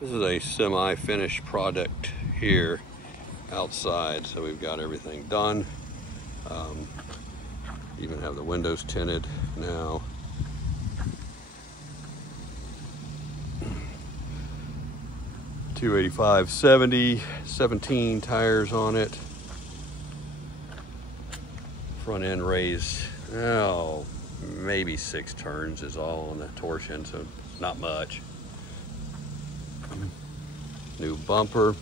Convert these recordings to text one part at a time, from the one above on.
This is a semi-finished product here outside, so we've got everything done. Even have the windows tinted now. $285.70, 17 tires on it. Front end raised, oh, maybe 6 turns is all on the torsion, so not much. New bumper,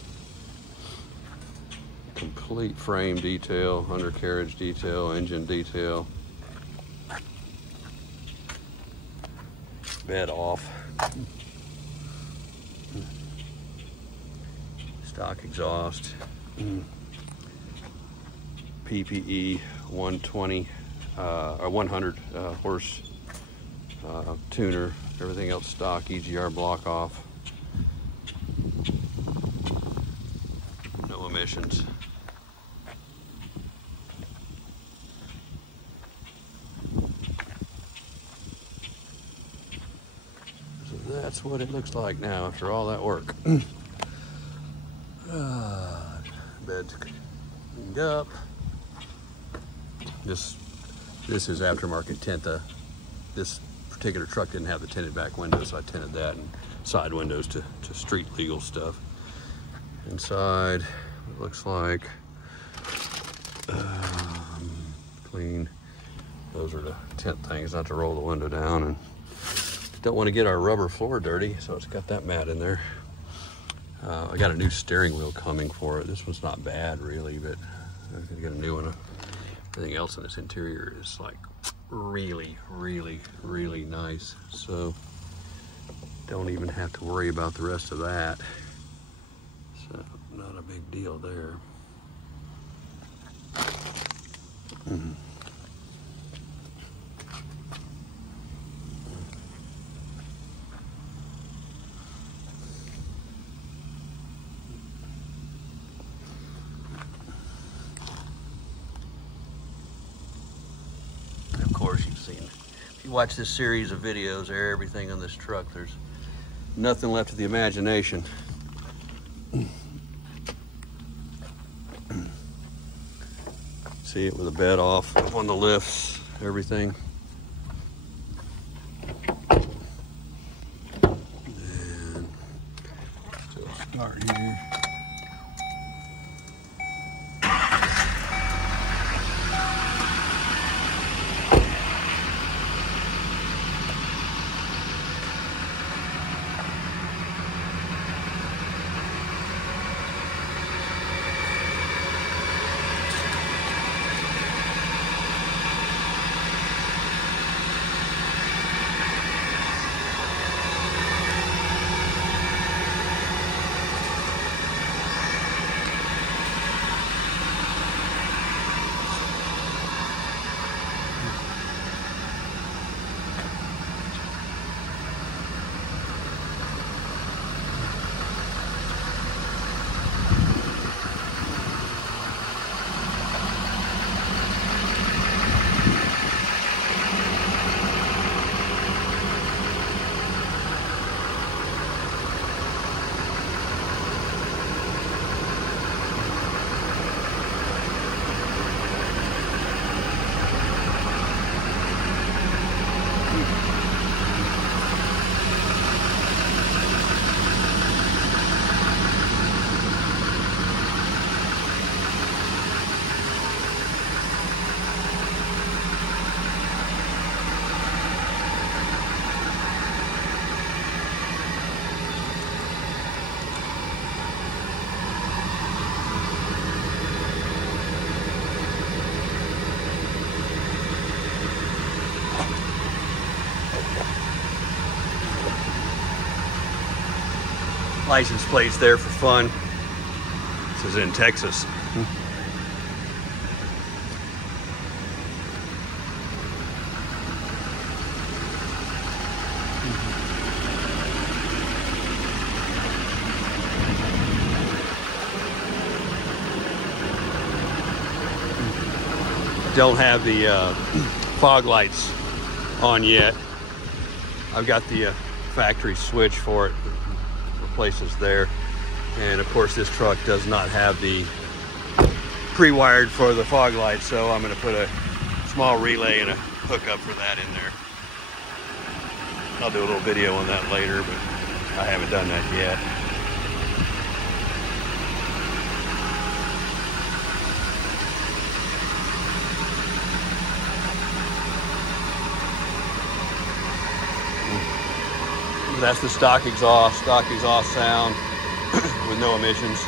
complete frame detail, undercarriage detail, engine detail. Bed off. Stock exhaust. PPE 120 or 100 horse tuner. Everything else stock. EGR block off. No emissions. So that's what it looks like now after all that work. Bed's cleaned up. This is aftermarket tint. This particular truck didn't have the tinted back windows, so I tinted that, and side windows to street legal stuff. Inside, it looks like clean. Those are the tint things, not to roll the window down, and don't want to get our rubber floor dirty, so it's got that mat in there. I got a new steering wheel coming for it. This one's not bad really, but I'm gonna get a new one. Everything else in this interior is like really, really, really nice. So don't even have to worry about the rest of that. So not a big deal there. Of course, you've seen, if you watch this series of videos, everything on this truck, there's nothing left of the imagination. See it with the bed off on the lifts, everything. And so start here. License plates there for fun. This is in Texas. Don't have the fog lights on yet. I've got the factory switch for it. places there. And of course this truck does not have the pre-wired for the fog light, so I'm going to put a small relay and a hookup for that in there. I'll do a little video on that later, but I haven't done that yet. That's the stock exhaust sound with no emissions.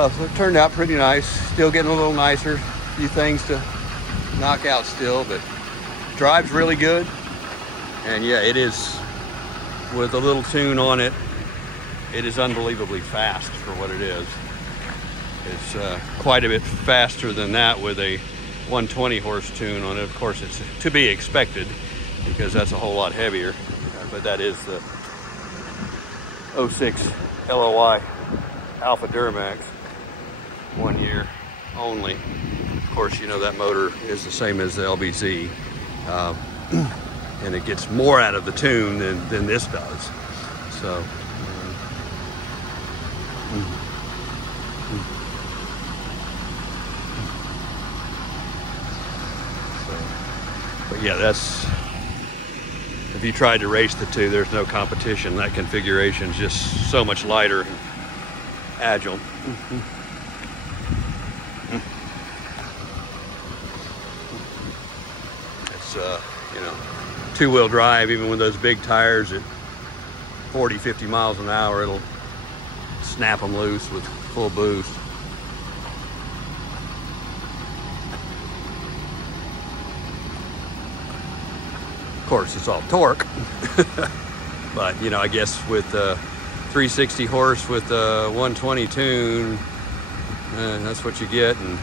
So it turned out pretty nice. Still getting a little nicer. A few things to knock out still, but drives really good. And yeah, it is, with a little tune on it, it is unbelievably fast for what it is. It's quite a bit faster than that with a 120 horse tune on it. Of course, it's to be expected because that's a whole lot heavier. But that is the 06 LOI Alpha Duramax, 1 year only. Of course, you know that motor is the same as the LBZ, and it gets more out of the tune than this does. So, but yeah, that's, if you tried to race the two, there's no competition. That configuration is just so much lighter and agile. It's you know, two-wheel drive, even with those big tires at 40-50 miles an hour, it'll snap them loose with full boost. Of course, it's all torque. But you know, I guess with 360 horse with a 120 tune, that's what you get. And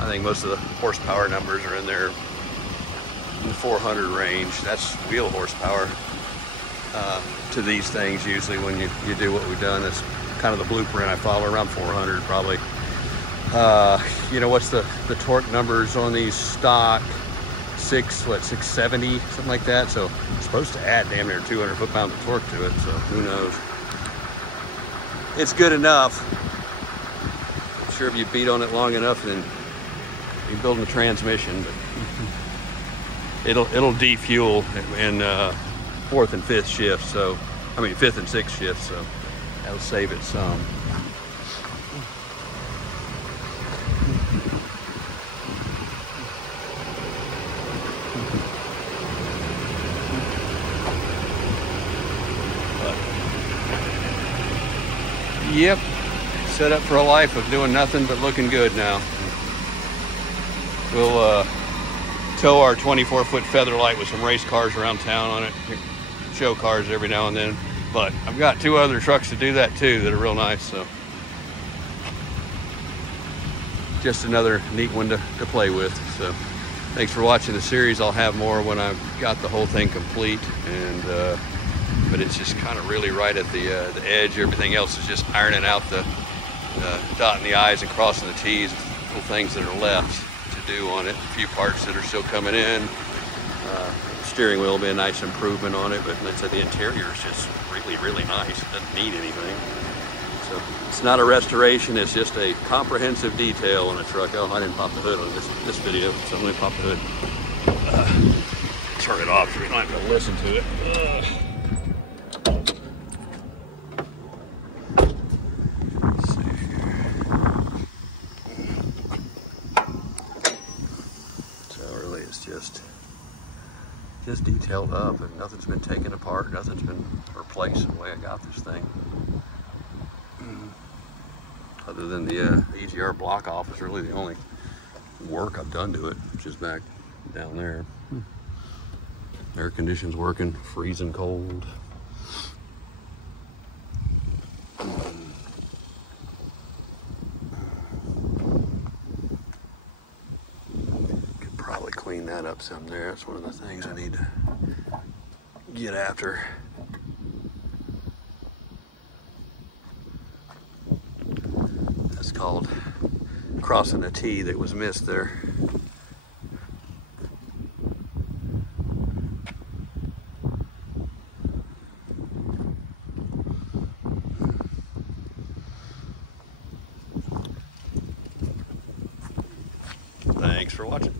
I think most of the horsepower numbers are in there in the 400 range. That's wheel horsepower to these things usually when you do what we've done. That's kind of the blueprint I follow, around 400 probably. You know, what's the torque numbers on these stock? 670, something like that. So it's supposed to add damn near 200 foot-pounds of torque to it, so who knows. It's good enough. I'm sure if you beat on it long enough, then you're building a transmission, but it'll defuel in 4th and 5th shifts, so I mean 5th and 6th shifts, so that'll save it some. Yep, set up for a life of doing nothing but looking good now. We'll tow our 24-foot Featherlight with some race cars around town on it, show cars every now and then. But I've got 2 other trucks to do that too that are real nice, so just another neat one to play with. So thanks for watching the series. I'll have more when I've got the whole thing complete, and but it's just kind of really right at the edge. Everything else is just ironing out the dotting the I's and crossing the T's, little things that are left to do on it. A few parts that are still coming in. Steering wheel will be a nice improvement on it, but like I said, the interior is just really, really nice. It doesn't need anything. So it's not a restoration, it's just a comprehensive detail on a truck. Oh, I didn't pop the hood on this video, so I'm gonna pop the hood. Turn it off so we don't have to listen to it. Just detailed up, and nothing's been taken apart, nothing's been replaced the way I got this thing. Other than the EGR block off is really the only work I've done to it, which is back down there. Air conditioning's working, freezing cold. Could probably clean that up some there. That's one of the things I need to get after. That's called crossing a T that was missed there. Thanks for watching.